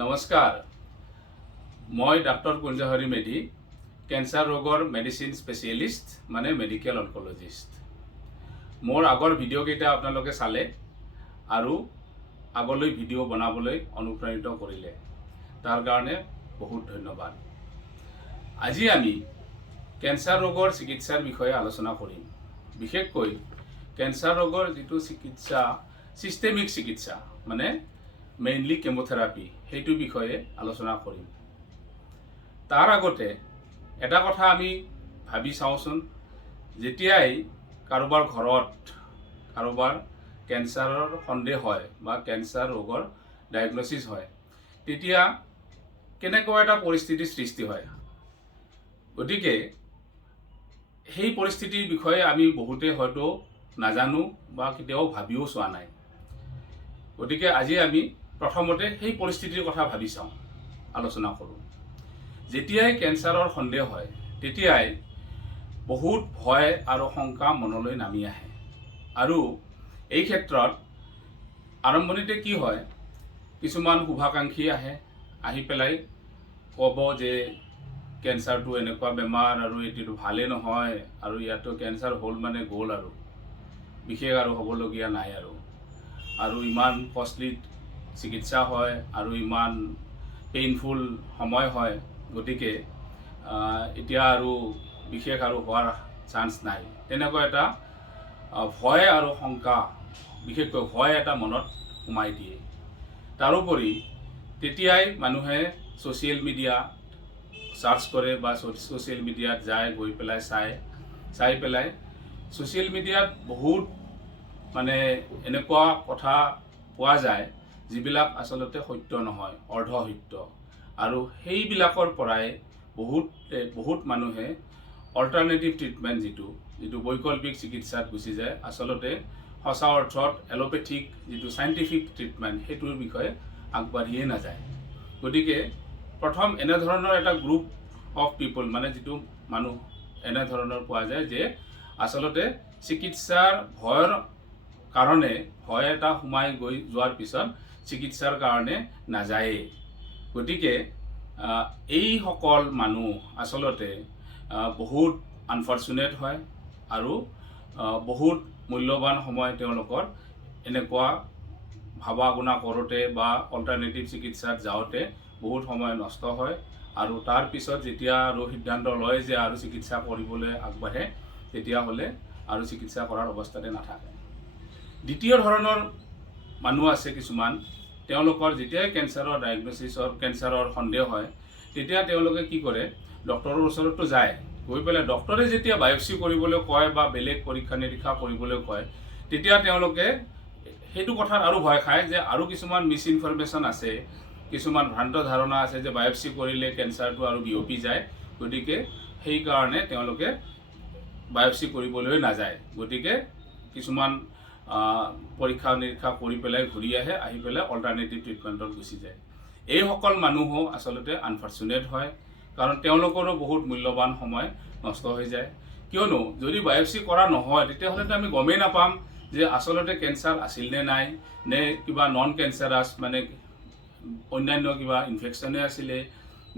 নমস্কাৰ, মই doctor কুঞ্জহৰি Medhi, cancer ৰোগৰ মেডিচিন স্পেচিয়েলিষ্ট মানে মেডিকেল অনকলজিষ্ট। মোৰ আগৰ ভিডিঅ'কেইটা আপোনালোকে চালে আৰু আগলৈ ভিডিঅ' বনাবলৈ অনুপ্ৰাণিত কৰিলে, তাৰ কাৰণে বহুত ধন্যবাদ। আজি আমি কেঞ্চাৰ ৰোগৰ চিকিৎসাৰ বিষয়ে আলোচনা কৰিম। বিশেষকৈ কেঞ্চাৰ ৰোগৰ যিটো চিকিৎসা, চিষ্টেমিক চিকিৎসা মানে মেইনলি কেমোথেৰাপি, সেইটো বিষয়ে আলোচনা কৰিম। তাৰ আগতে এটা কথা আমি ভাবি চাওঁচোন, যেতিয়াই কাৰোবাৰ ঘৰত কাৰোবাৰ কেঞ্চাৰৰ সন্দেহ হয় বা কেঞ্চাৰ ৰোগৰ ডায়েগনচিছ হয়, তেতিয়া কেনেকুৱা এটা পৰিস্থিতিৰ সৃষ্টি হয়। গতিকে সেই পৰিস্থিতিৰ বিষয়ে আমি বহুতে হয়তো নাজানো বা কেতিয়াও ভাবিও চোৱা নাই। গতিকে আজি আমি প্ৰথমতে সেই পৰিস্থিতিৰ কথা ভাবি চাওঁ, আলোচনা কৰোঁ। যেতিয়াই কেঞ্চাৰৰ সন্দেহ হয়, তেতিয়াই বহুত ভয় আৰু শংকা মনলৈ নামি আহে। আৰু এই ক্ষেত্ৰত আৰম্ভণিতে কি হয়, কিছুমান শুভাকাংক্ষী আহি পেলাই ক'ব যে কেঞ্চাৰটো এনেকুৱা বেমাৰ আৰু এইটো ভালেই নহয়, আৰু ইয়াতো কেঞ্চাৰ হ'ল মানে গ'ল, আৰু বিশেষ আৰু হ'বলগীয়া নাই, আৰু ইমান কষ্টলি চিকিৎসা হয় আৰু ইমান পেইনফুল সময় হয়, গতিকে এতিয়া আৰু বিশেষ আৰু হোৱাৰ চান্স নাই। তেনেকুৱা এটা ভয় আৰু শংকা, বিশেষকৈ ভয় এটা মনত সোমাই দিয়ে। তাৰোপৰি তেতিয়াই মানুহে ছ'চিয়েল মিডিয়া চাৰ্চ কৰে বা ছ'চিয়েল মিডিয়াত যায়, গৈ পেলাই চাই পেলাই ছ'চিয়েল মিডিয়াত বহুত মানে এনেকুৱা কথা পোৱা যায় যিবিলাক আচলতে সত্য নহয়, অৰ্ধ সত্য। আৰু সেইবিলাকৰ পৰাই বহুত মানুহে অল্টাৰনেটিভ ট্ৰিটমেণ্ট যিটো বৈকল্পিক চিকিৎসাত গুচি যায়, আচলতে সঁচা অৰ্থত এলোপেথিক যিটো চাইণ্টিফিক ট্ৰিটমেণ্ট সেইটোৰ বিষয়ে আগবাঢ়িয়ে নাযায়। গতিকে প্ৰথম এনেধৰণৰ এটা গ্ৰুপ অফ পিপল, মানে যিটো মানুহ এনেধৰণৰ পোৱা যায় যে আচলতে চিকিৎসাৰ ভয়ৰ কাৰণে, ভয় এটা সোমাই যোৱাৰ পিছত চিকিৎসাৰ কাৰণে নাযায়েই। গতিকে এইসকল মানুহ আচলতে বহুত আনফৰ্চুনেট হয় আৰু বহুত মূল্যৱান সময় তেওঁলোকৰ এনেকুৱা ভাবা গুণা কৰোঁতে বা অল্টাৰনেটিভ চিকিৎসাত যাওঁতে বহুত সময় নষ্ট হয়। আৰু তাৰ পিছত যেতিয়া আৰু সিদ্ধান্ত লয় যে আৰু চিকিৎসা কৰিবলৈ আগবাঢ়ে, তেতিয়াহ'লে আৰু চিকিৎসা কৰাৰ অৱস্থাতে নাথাকে। দ্বিতীয় ধৰণৰ মানুহ আছে কিছুমান, তেওঁলোকৰ যেতিয়াই কেঞ্চাৰৰ ডায়েগনচিছৰ কেঞ্চাৰৰ সন্দেহ হয়, তেতিয়া তেওঁলোকে কি কৰে, ডক্টৰৰ ওচৰতো যায়। গৈ পেলাই ডক্টৰে যেতিয়া বায়'পচি কৰিবলৈ কয় বা বেলেগ পৰীক্ষা নিৰীক্ষা কৰিবলৈ কয়, তেতিয়া তেওঁলোকে সেইটো কথাত আৰু ভয় খায় যে আৰু কিছুমান মিছ ইনফৰমেশ্যন আছে, কিছুমান ভ্ৰান্ত ধাৰণা আছে যে বায়'পচি কৰিলে কেঞ্চাৰটো আৰু বিয়পি যায়। গতিকে সেইকাৰণে তেওঁলোকে বায়'পচি কৰিবলৈ নাযায়। গতিকে কিছুমান পৰীক্ষা নিৰীক্ষা কৰি পেলাই ঘূৰি আহি পেলাই অল্টাৰনেটিভ ট্ৰিটমেণ্টত গুচি যায়। এইসকল মানুহো আচলতে আনফৰ্চুনেট হয়, কাৰণ তেওঁলোকৰো বহুত মূল্যৱান সময় নষ্ট হৈ যায়। কিয়নো যদি বায়'পচি কৰা নহয়, তেতিয়াহ'লেতো আমি গমেই নাপাম যে আচলতে কেঞ্চাৰ আছিল নে নাই, নে কিবা নন কেঞ্চাৰাছ মানে অন্যান্য কিবা ইনফেকশ্যনে আছিলে,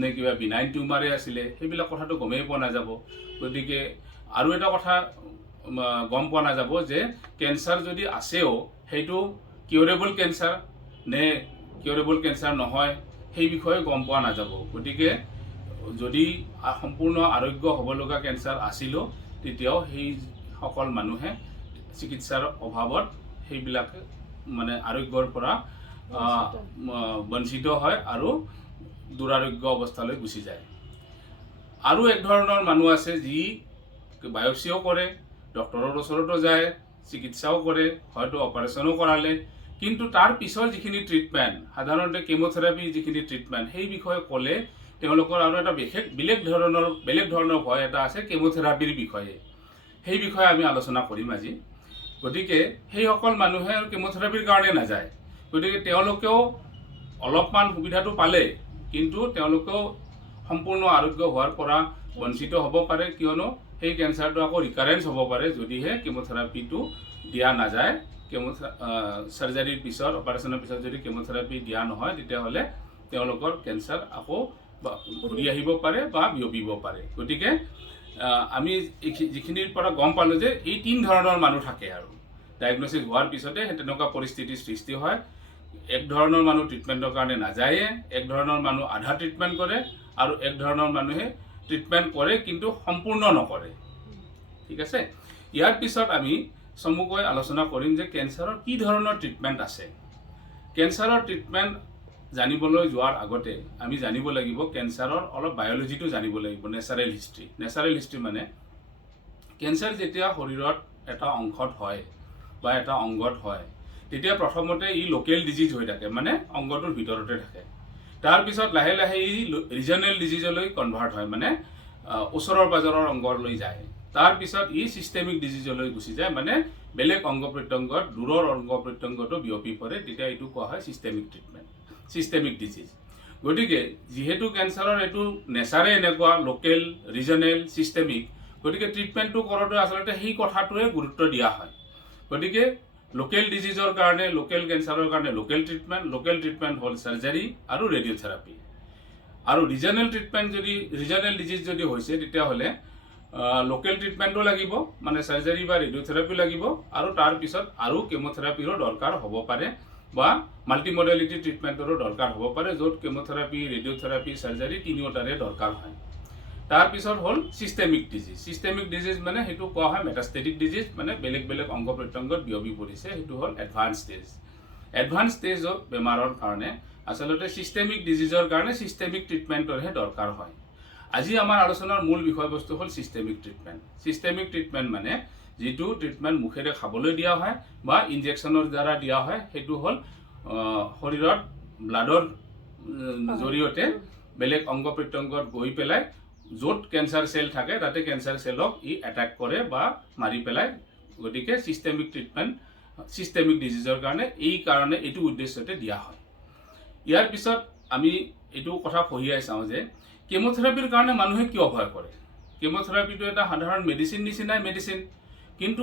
নে কিবা বিনাইন টিউমাৰে আছিলে, সেইবিলাক কথাটো গমেই পোৱা নাযাব। গতিকে আৰু এটা কথা গম পোৱা নাযাব যে কেঞ্চাৰ যদি আছেও সেইটো কিউৰেবল কেঞ্চাৰ নে কিউৰেবল কেঞ্চাৰ নহয়, সেই বিষয়ে গম পোৱা নাযাব। গতিকে যদি সম্পূৰ্ণ আৰোগ্য হ'ব লগা কেঞ্চাৰ আছিলো, তেতিয়াও সেইসকল মানুহে চিকিৎসাৰ অভাৱত সেইবিলাক মানে আৰোগ্যৰ পৰা বঞ্চিত হয় আৰু দুৰাৰোগ্য অৱস্থালৈ গুচি যায়। আৰু এক ধৰণৰ মানুহ আছে যি বায়'পচিও কৰে, ডক্টৰৰ ওচৰতো যায়, চিকিৎসাও কৰে, হয়তো অপাৰেশ্যনো কৰালে, কিন্তু তাৰ পিছৰ যিখিনি ট্ৰিটমেণ্ট, সাধাৰণতে কেমোথেৰাপিৰ যিখিনি ট্ৰিটমেণ্ট, সেই বিষয়ে ক'লে তেওঁলোকৰ আৰু এটা বেলেগ ধৰণৰ ভয় এটা আছে কেমোথেৰাপিৰ বিষয়ে। সেই বিষয়ে আমি আলোচনা কৰিম আজি। গতিকে সেইসকল মানুহে আৰু কেমোথেৰাপিৰ কাৰণে নাযায়। গতিকে তেওঁলোকেও অলপমান সুবিধাটো পালে, কিন্তু তেওঁলোকেও সম্পূৰ্ণ আৰোগ্য হোৱাৰ পৰা বঞ্চিত হ'ব পাৰে, কিয়নো সেই কেঞ্চাৰটো আকৌ ৰিকাৰেঞ্চ হ'ব পাৰে যদিহে কেমোথেৰাপিটো দিয়া নাযায়। চাৰ্জাৰীৰ পিছত, অপাৰেশ্যনৰ পিছত যদি কেমোথেৰাপি দিয়া নহয়, তেতিয়াহ'লে তেওঁলোকৰ কেঞ্চাৰ আকৌ ঘূৰি আহিব পাৰে বা বিয়পিব পাৰে। গতিকে আমি যিখিনিৰ পৰা গম পালোঁ যে এই 3 ধৰণৰ মানুহ থাকে আৰু ডায়েগনচিছ হোৱাৰ পিছতে তেনেকুৱা পৰিস্থিতিৰ সৃষ্টি হয়। এক ধৰণৰ মানুহ ট্ৰিটমেণ্টৰ কাৰণে নাযায়ে, এক ধৰণৰ মানুহ আধা ট্ৰিটমেণ্ট কৰে, আৰু এক ধৰণৰ মানুহে ট্ৰিটমেণ্ট কৰে কিন্তু সম্পূৰ্ণ নকৰে। ঠিক আছে, ইয়াৰ পিছত আমি চমুকৈ আলোচনা কৰিম যে কেঞ্চাৰৰ কি ধৰণৰ ট্ৰিটমেণ্ট আছে। কেঞ্চাৰৰ ট্ৰিটমেণ্ট জানিবলৈ যোৱাৰ আগতে আমি জানিব লাগিব কেঞ্চাৰৰ অলপ বায়'লজিটো জানিব লাগিব, নেচাৰেল হিষ্ট্ৰী। নেচাৰেল হিষ্ট্ৰী মানে কেঞ্চাৰ যেতিয়া শৰীৰত এটা অংশত হয় বা এটা অংগত হয়, তেতিয়া প্ৰথমতে ই লোকেল ডিজিজ হৈ থাকে, মানে অংগটোৰ ভিতৰতে থাকে। তাৰপিছত লাহে লাহে ই ৰিজনেল ডিজিজলৈ কনভাৰ্ট হয়, মানে ওচৰৰ পাজৰৰ অংগলৈ যায়। তাৰপিছত ই ছিষ্টেমিক ডিজিজলৈ গুচি যায়, মানে বেলেগ অংগ প্ৰত্যংগত দূৰৰ অংগ প্ৰত্যংগটো বিয়পি পৰে। তেতিয়া এইটো কোৱা হয় ছিষ্টেমিক ট্ৰিটমেণ্ট, ছিষ্টেমিক ডিজিজ। গতিকে যিহেতু কেঞ্চাৰৰ এইটো নেচাৰে এনেকুৱা লোকেল, ৰিজনেল, ছিষ্টেমিক, গতিকে ট্ৰিটমেণ্টটো কৰোঁতে আচলতে সেই কথাটোৱে গুৰুত্ব দিয়া হয়। গতিকে লোকেল ডিজিজৰ কাৰণে, লোকেল কেঞ্চাৰৰ কাৰণে লোকেল ট্ৰিটমেণ্ট হ'ল চাৰ্জাৰী আৰু ৰেডিঅ'থেৰাপি। আৰু ৰিজনেল ট্ৰিটমেণ্ট ৰিজনেল ডিজিজ যদি হৈছে তেতিয়াহ'লে লোকেল ট্ৰিটমেণ্টো লাগিব, মানে চাৰ্জাৰী বা ৰেডিঅ'থেৰাপি লাগিব, আৰু তাৰপিছত আৰু কেমোথেৰাপিৰো দৰকাৰ হ'ব পাৰে বা মাল্টিমডেলিটি ট্ৰিটমেণ্টৰো দৰকাৰ হ'ব পাৰে, য'ত কেমোথেৰাপি, ৰেডিঅ'থেৰাপি, চাৰ্জাৰী তিনিওটাৰে দৰকাৰ হয়। তাৰপিছত হ'ল ছিষ্টেমিক ডিজিজ। ছিষ্টেমিক ডিজিজ মানে সেইটো কোৱা হয় মেটাষ্টেটিক ডিজিজ, মানে বেলেগ বেলেগ অংগ প্ৰত্যংগত বিয়পি পৰিছে, সেইটো হ'ল এডভান্স ষ্টেজ। এডভান্স ষ্টেজত বেমাৰৰ কাৰণে আচলতে ছিষ্টেমিক ডিজিজৰ কাৰণে ছিষ্টেমিক ট্ৰিটমেণ্টৰহে দৰকাৰ হয়। আজি আমাৰ আলোচনাৰ মূল বিষয়বস্তু হ'ল ছিষ্টেমিক ট্ৰিটমেণ্ট। ছিষ্টেমিক ট্ৰিটমেণ্ট মানে যিটো ট্ৰিটমেণ্ট মুখেৰে খাবলৈ দিয়া হয় বা ইনজেকশ্যনৰ দ্বাৰা দিয়া হয়, সেইটো হ'ল শৰীৰত ব্লাডৰ জৰিয়তে বেলেগ অংগ প্ৰত্যংগত গৈ পেলাই য'ত কেঞ্চাৰ চেল থাকে তাতে কেঞ্চাৰ চেলক ই এটাক কৰে বা মাৰি পেলায়। গতিকে ছিষ্টেমিক ট্ৰিটমেণ্ট ছিষ্টেমিক ডিজিজৰ কাৰণে এইটো উদ্দেশ্যতে দিয়া হয়। ইয়াৰ পিছত আমি এইটো কথা কঢ়িয়াই চাওঁ যে কেমোথেৰাপিৰ কাৰণে মানুহে কিয় ভয় কৰে। কেমোথেৰাপিটো এটা সাধাৰণ মেডিচিন নিচিনাই মেডিচিন, কিন্তু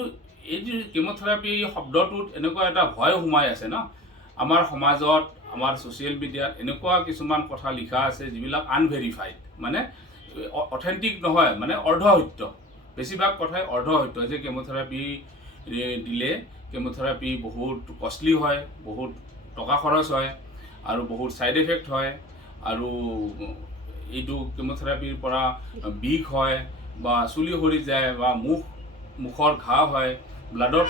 এই যে কেমোথেৰাপি শব্দটোত এনেকুৱা এটা ভয় সোমাই আছে ন। আমাৰ সমাজত, আমাৰ ছ'চিয়েল মিডিয়াত এনেকুৱা কিছুমান কথা লিখা আছে যিবিলাক আনভেৰিফাইড, মানে অথেণ্টিক নহয়, মানে অৰ্ধসত্য। বেছিভাগ কথাই অৰ্ধসত্য, যে কেমোথেৰাপি দিলে কেমোথেৰাপি বহুত কষ্টলি হয়, বহুত টকা খৰচ হয়, আৰু বহুত ছাইড এফেক্ট হয়, আৰু এইটো কেমোথেৰাপিৰ পৰা বিষ হয় বা চুলি সৰি যায় বা মুখৰ ঘাঁ হয়, ব্লাডত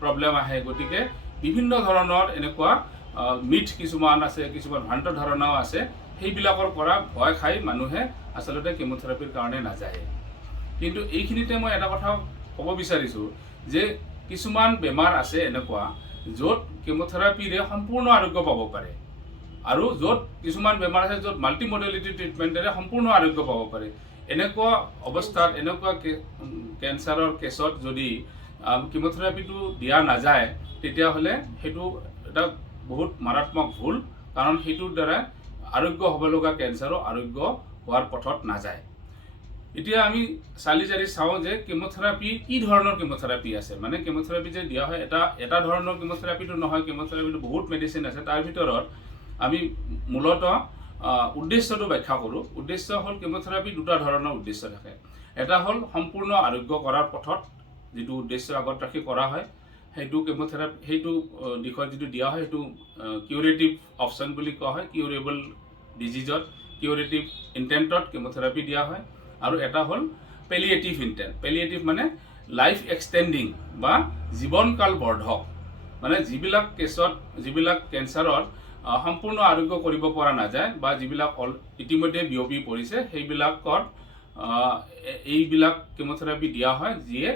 প্ৰব্লেম আহে। গতিকে বিভিন্ন ধৰণৰ এনেকুৱা মিথ কিছুমান আছে, কিছুমান ভ্ৰান্ত ধাৰণাও আছে। সেইবিলাকৰ পৰা ভয় খাই মানুহে আচলতে কেমোথেৰাপিৰ কাৰণে নাযায়। কিন্তু এইখিনিতে মই এটা কথা ক'ব বিচাৰিছোঁ যে কিছুমান বেমাৰ আছে এনেকুৱা য'ত কেমোথেৰাপিৰে সম্পূৰ্ণ আৰোগ্য পাব পাৰে, আৰু য'ত কিছুমান বেমাৰ আছে য'ত মাল্টিমডেলিটি ট্ৰিটমেণ্টেৰে সম্পূৰ্ণ আৰোগ্য পাব পাৰে। এনেকুৱা অৱস্থাত, এনেকুৱা কেঞ্চাৰৰ কেছত যদি কেমোথেৰাপিটো দিয়া নাযায়, তেতিয়াহ'লে সেইটো এটা বহুত মাৰাত্মক ভুল, কাৰণ সেইটোৰ দ্বাৰা আৰোগ্য হ'ব লগা কেঞ্চাৰো আৰোগ্য হোৱাৰ পথত নাযায়। এতিয়া আমি চালি জাৰি চাওঁ যে কেমোথেৰাপি কি ধৰণৰ কেমোথেৰাপি আছে। মানে কেমোথেৰাপি যে দিয়া হয় এটা ধৰণৰ কেমোথেৰাপিটো নহয়, কেমোথেৰাপিটো বহুত মেডিচিন আছে। তাৰ ভিতৰত আমি মূলতঃ উদ্দেশ্যটো ব্যাখ্যা কৰোঁ। উদ্দেশ্য হ'ল কেমোথেৰাপি দুটা ধৰণৰ উদ্দেশ্য থাকে। এটা হ'ল সম্পূৰ্ণ আৰোগ্য কৰাৰ পথত যিটো উদ্দেশ্য আগত ৰাখি কৰা হয়, সেইটো কেমোথেৰাপি, সেইটো দিশত যিটো দিয়া হয় সেইটো কিউৰেটিভ অপশ্যন বুলি কোৱা হয়। কিউৰেবল ডিজিজত কিউৰেটিভ ইণ্টেণ্টত কেমোথেৰাপি দিয়া হয়। আৰু এটা হ'ল পেলিয়েটিভ ইণ্টেণ্ট। পেলিয়েটিভ মানে লাইফ এক্সটেণ্ডিং বা জীৱনকাল বৰ্ধক, মানে যিবিলাক কেঞ্চাৰত সম্পূৰ্ণ আৰোগ্য কৰিব পৰা নাযায় বা যিবিলাক ইতিমধ্যে বিয়পি পৰিছে, সেইবিলাকত এইবিলাক কেমোথেৰাপি দিয়া হয়, যিয়ে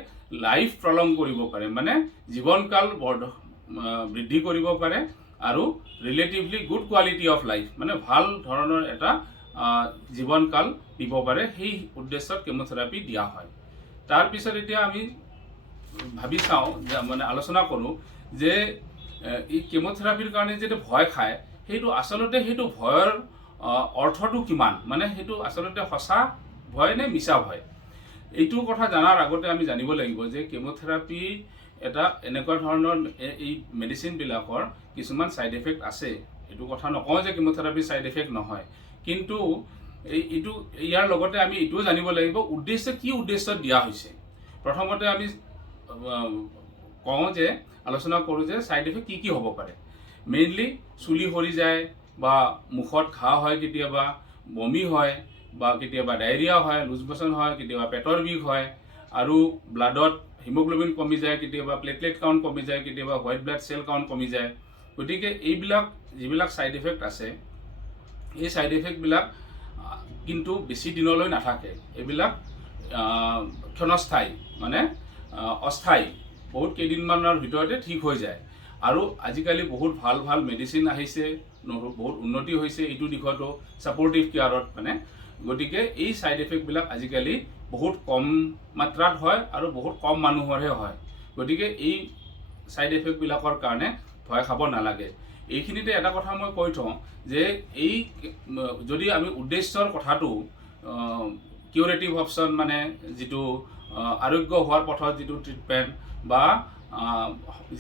লাইফ প্ৰলং কৰিব পাৰে, মানে জীৱনকাল বৃদ্ধি কৰিব পাৰে, আৰু relatively good quality of life, মানে ভাল ধৰণৰ এটা জীৱনকাল দিব পাৰে। সেই উদ্দেশ্যত কেমোথেৰাপি দিয়া হয়। তাৰপিছত এতিয়া আমি ভাবি চাওঁ, মানে আলোচনা কৰোঁ যে এই কেমোথেৰাপিৰ কাৰণে যিটো ভয় খায়, সেইটো আচলতে সেইটো ভয়ৰ অৰ্থটো কিমান, মানে সেইটো আচলতে সঁচা ভয় নে মিছা ভয়। এইটো কথা জনাৰ আগতে আমি জানিব লাগিব যে কেমোথেৰাপি এটা এনেকুৱা ধৰণৰ এই মেডিচিনবিলাকৰ কিছুমান ছাইড এফেক্ট আছে। এইটো কথা নকওঁ যে কিমোথেৰাপি ছাইড এফেক্ট নহয়, কিন্তু এইটো ইয়াৰ লগতে আমি এইটোও জানিব লাগিব উদ্দেশ্য কি উদ্দেশ্যত দিয়া হৈছে। প্ৰথমতে আমি কওঁ যে আলোচনা কৰোঁ যে ছাইড এফেক্ট কি হ'ব পাৰে। মেইনলি চুলি সৰি যায় বা মুখত ঘাঁ হয়, কেতিয়াবা বমি হয় বা কেতিয়াবা ডায়েৰিয়া হয়, লুজ মোচন হয়, কেতিয়াবা পেটৰ বিষ হয়, আৰু ব্লাডত হিমোগ্লোবিন কমি যায়, কেতিয়াবা প্লেটলেট কাউণ্ট কমি যায়, কেতিয়াবা হোৱাইট ব্লাড চেল কাউণ্ট কমি যায়। গতিকে এইবিলাক যিবিলাক ছাইড এফেক্ট আছে, এই ছাইড এফেক্টবিলাক কিন্তু বেছি দিনলৈ নাথাকে। এইবিলাক ক্ষণস্থায়ী, মানে অস্থায়ী, বহুত কেইদিনমানৰ ভিতৰতে ঠিক হৈ যায়। আৰু আজিকালি বহুত ভাল ভাল মেডিচিন আহিছে, বহুত উন্নতি হৈছে এইটো দিশতো, ছাপৰ্টিভ কেয়াৰত মানে। গতিকে এই ছাইড এফেক্টবিলাক আজিকালি বহুত কম মাত্ৰাত হয় আৰু বহুত কম মানুহৰহে হয়। গতিকে এই ছাইড এফেক্টবিলাকৰ কাৰণে ভয় খাব নালাগে। এইখিনিতে এটা কথা মই কৈ থওঁ যে এই যদি আমি উদ্দেশ্যৰ কথাটো কিউৰেটিভ অপশ্যন, মানে যিটো আৰোগ্য হোৱাৰ পথত যিটো ট্ৰিটমেণ্ট বা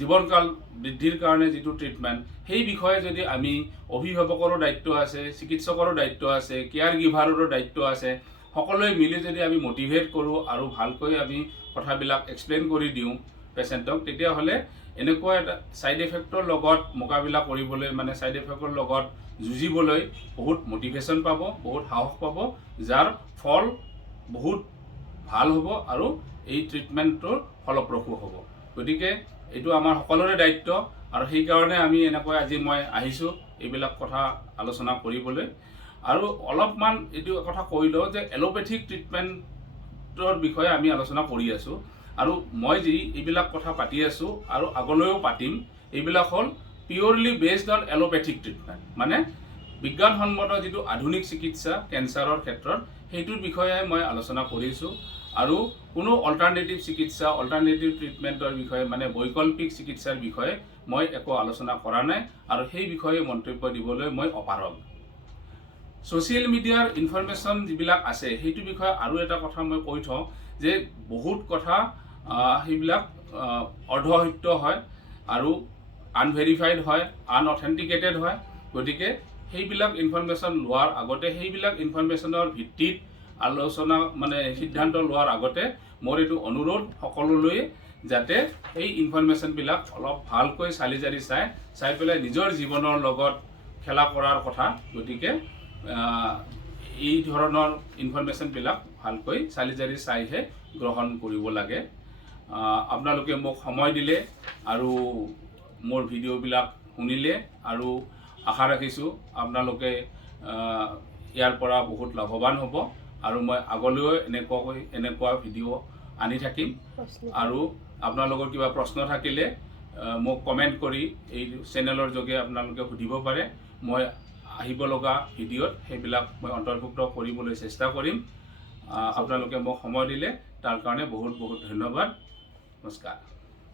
জীৱনকাল বৃদ্ধিৰ কাৰণে যিটো ট্ৰিটমেণ্ট, সেই বিষয়ে যদি আমি অভিভাৱকৰো দায়িত্ব আছে, চিকিৎসকৰো দায়িত্ব আছে, কেয়াৰ গিভাৰৰো দায়িত্ব আছে, সকলোৱে মিলি যদি আমি মটিভেট কৰোঁ আৰু ভালকৈ আমি কথাবিলাক এক্সপ্লেইন কৰি দিওঁ পেচেণ্টক, তেতিয়াহ'লে এনেকুৱা এটা ছাইড এফেক্টৰ লগত মোকাবিলা কৰিবলৈ, মানে ছাইড এফেক্টৰ লগত যুঁজিবলৈ বহুত মটিভেশ্যন পাব, বহুত সাহস পাব, যাৰ ফল বহুত ভাল হ'ব আৰু এই ট্ৰিটমেণ্টটোৰ ফলপ্ৰসূ হ'ব। গতিকে এইটো আমাৰ সকলোৰে দায়িত্ব, আৰু সেইকাৰণে আমি এনেকৈ আজি মই আহিছোঁ এইবিলাক কথা আলোচনা কৰিবলৈ। আৰু অলপমান এইটো কথা কৈ লওঁ যে এলোপেথিক ট্ৰিটমেণ্টৰ বিষয়ে আমি আলোচনা কৰি আছোঁ, আৰু মই যি এইবিলাক কথা পাতি আছোঁ আৰু আগলৈও পাতিম, এইবিলাক হ'ল purely based on allopathic treatment, মানে বিজ্ঞানসন্মত যিটো আধুনিক চিকিৎসা কেঞ্চাৰৰ ক্ষেত্ৰত, সেইটোৰ বিষয়ে মই আলোচনা কৰিছোঁ। আৰু কোনো অল্টাৰনেটিভ চিকিৎসা, অল্টাৰনেটিভ ট্ৰিটমেণ্টৰ বিষয়ে, মানে বৈকল্পিক চিকিৎসাৰ বিষয়ে মই একো আলোচনা কৰা নাই, আৰু সেই বিষয়ে মন্তব্য দিবলৈ মই অপাৰগ। ছ'চিয়েল মিডিয়াৰ ইনফৰমেশ্যন যিবিলাক আছে, সেইটোৰ বিষয়ে আৰু এটা কথা মই কৈ থওঁ যে বহুত কথা সেইবিলাক অৰ্ধসত্য হয় আৰু আনভেৰিফাইড হয়, আনঅথেণ্টিকেটেড হয়। গতিকে সেইবিলাক ইনফৰমেশ্যন লোৱাৰ আগতে, সেইবিলাক ইনফৰমেশ্যনৰ ভিত্তিত আলোচনা, মানে সিদ্ধান্ত লোৱাৰ আগতে মোৰ এইটো অনুৰোধ সকলোলৈ, যাতে এই ইনফৰমেশ্যনবিলাক অলপ ভালকৈ চালি জাৰি চাই পেলাই নিজৰ জীৱনৰ লগত খেলা কৰাৰ কথা। গতিকে এই ধৰণৰ ইনফৰমেশ্যনবিলাক ভালকৈ চালি জাৰি চাইহে গ্ৰহণ কৰিব লাগে। আপোনালোকে মোক সময় দিলে আৰু মোৰ ভিডিঅ'বিলাক শুনিলে, আৰু আশা ৰাখিছোঁ আপোনালোকে ইয়াৰ পৰা বহুত লাভৱান হ'ব, আৰু মই আগলৈও এনেকুৱা ভিডিঅ' আনি থাকিম। আৰু আপোনালোকৰ কিবা প্ৰশ্ন থাকিলে মোক কমেণ্ট কৰি এই চেনেলৰ যোগে আপোনালোকে সুধিব পাৰে। মই আহিব লগা ভিডিঅ'ত সেইবিলাক মই অন্তৰ্ভুক্ত কৰিবলৈ চেষ্টা কৰিম। আপোনালোকে মোক সময় দিলে তাৰ কাৰণে বহুত বহুত ধন্যবাদ। নমস্কাৰ।